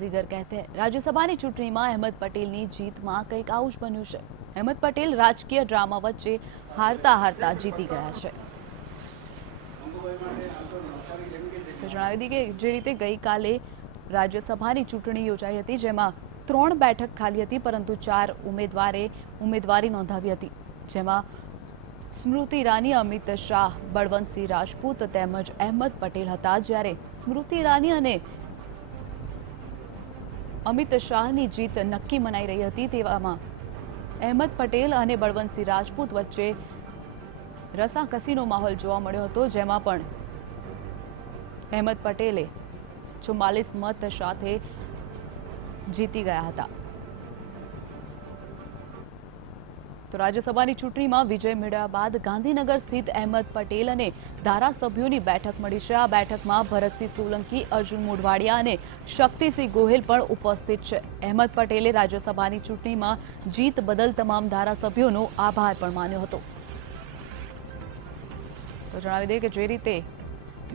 જીગર कहते हैं રાજ્યસભાની ચૂંટણીમાં અહેમદ પટેલની જીતમાં કંઈક આવું જ બન્યું છે। અહેમદ પટેલ રાજકીય ડ્રામા વચ્ચે હારતા હારતા જીતી ગયા છે। તો જણાવી દઈએ કે જે રીતે ગઈકાલે રાજ્યસભાની ચૂંટણી યોજાઈ હતી જેમાં 3 બેઠક ખાલી હતી પરંતુ 4 ઉમેદવારે ઉમેદવારી નોંધાવી હતી, જેમાં સ્મૃતિ ઈરાની, અમિત શાહ, બળવંતસિંહ રાજપૂત તેમજ અહેમદ પટેલ હતા। જ્યારે સ્મૃતિ ઈરાની અને અમિત શાહની જીત નક્કી મનાઈ રહી હતી, તેવામાં અહેમદ પટેલ અને બળવંતસિંહ રાજપૂત વચ્ચે રસાકસીનો માહોલ જોવા મળ્યો હતો, જેમાં પણ અહેમદ પટેલે 44 મત સાથે જીતી ગયા હતા। તો રાજ્યસભાની ચૂંટણીમાં વિજય મેળવ્યા બાદ ગાંધીનગર સ્થિત અહેમદ પટેલ અને ધારાસભ્યોની બેઠક મળી છે। આ બેઠકમાં ભરતસિંહ સોલંકી, અર્જુન મોઢવાડિયા અને શક્તિસિંહ ગોહિલ પણ ઉપસ્થિત છે। અહેમદ પટેલે રાજ્યસભાની ચૂંટણીમાં જીત બદલ તમામ ધારાસભ્યોનો આભાર પણ માન્યો હતો। તો જણાવી દઈએ કે જે રીતે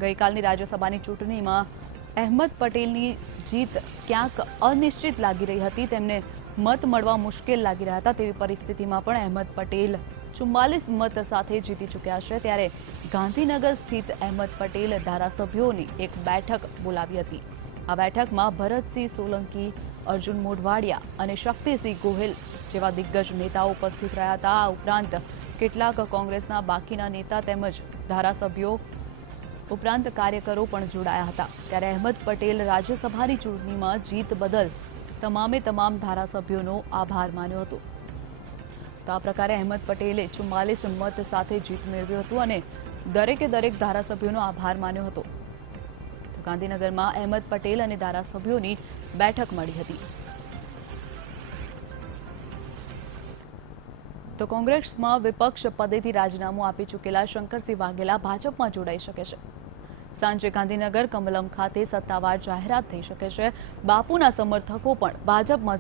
ગઈકાલની રાજ્યસભાની ચૂંટણીમાં અહેમદ પટેલની જીત ક્યાંક અનિશ્ચિત લાગી રહી હતી, તેમને મત મળવા મુશ્કેલ લાગી રહ્યા હતા, તેવી પરિસ્થિતિમાં પણ અહેમદ પટેલ 44 મત સાથે જીતી ચૂક્યા છે। ત્યારે ગાંધીનગર સ્થિત અહેમદ પટેલ ધારાસભ્યોની એક બેઠક બોલાવી હતી। આ બેઠકમાં ભરતસિંહ સોલંકી, અર્જુન મોઢવાડિયા અને શક્તિસિંહ ગોહિલ જેવા દિગ્ગજ નેતાઓ ઉપસ્થિત રહ્યા હતા। આ ઉપરાંત કેટલાક કોંગ્રેસના બાકીના નેતા તેમજ ધારાસભ્યો ઉપરાંત કાર્યકરો પણ જોડાયા હતા। ત્યારે અહેમદ પટેલ રાજ્યસભાની ચૂંટણીમાં જીત બદલ તમામે તમામ ધારાસભ્યોનો આભાર માન્યો હતો। તો આ પ્રકારે અહેમદ પટેલે 44 મત સાથે જીત મેળવ્યું હતું અને દરેકે દરેક ધારાસભ્યોનો આભાર માન્યો હતો। તો ગાંધીનગરમાં અહેમદ પટેલ અને ધારાસભ્યોની બેઠક મળી હતી। તો કોંગ્રેસમાં વિપક્ષ પદેથી રાજીનામું આપી ચૂકેલા શંકરસિંહ વાઘેલા ભાજપમાં જોડાઈ શકે છે। સાંજે ગાંધીનગર કમલમ ખાતે સત્તાવાર જાહેરાત થઈ શકે છે। બાપુના સમર્થકો પણ ભાજપમાં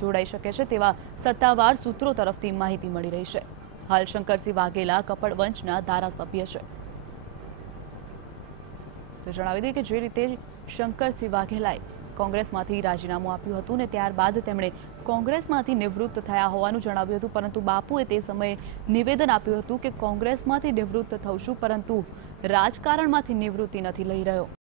જોડાઈ શકે છે તેવા સત્તાવાર સૂત્રો તરફથી માહિતી મળી રહી છે। હાલ શંકરસિંહ વાઘેલા કપડવંજના ધારાસભ્ય છે। તો જણાવી દઈએ કે જે રીતે શંકરસિંહ વાઘેલાએ કોંગ્રેસમાંથી રાજીનામું આપ્યું હતું ને ત્યારબાદ તેમણે કોંગ્રેસમાંથી નિવૃત્ત થયા હોવાનું જણાવ્યું હતું, પરંતુ બાપુએ તે સમયે નિવેદન આપ્યું હતું કે કોંગ્રેસમાંથી નિવૃત્ત થઉં છું પરંતુ રાજકારણમાંથી નિવૃત્તિ નથી લઈ રહ્યો।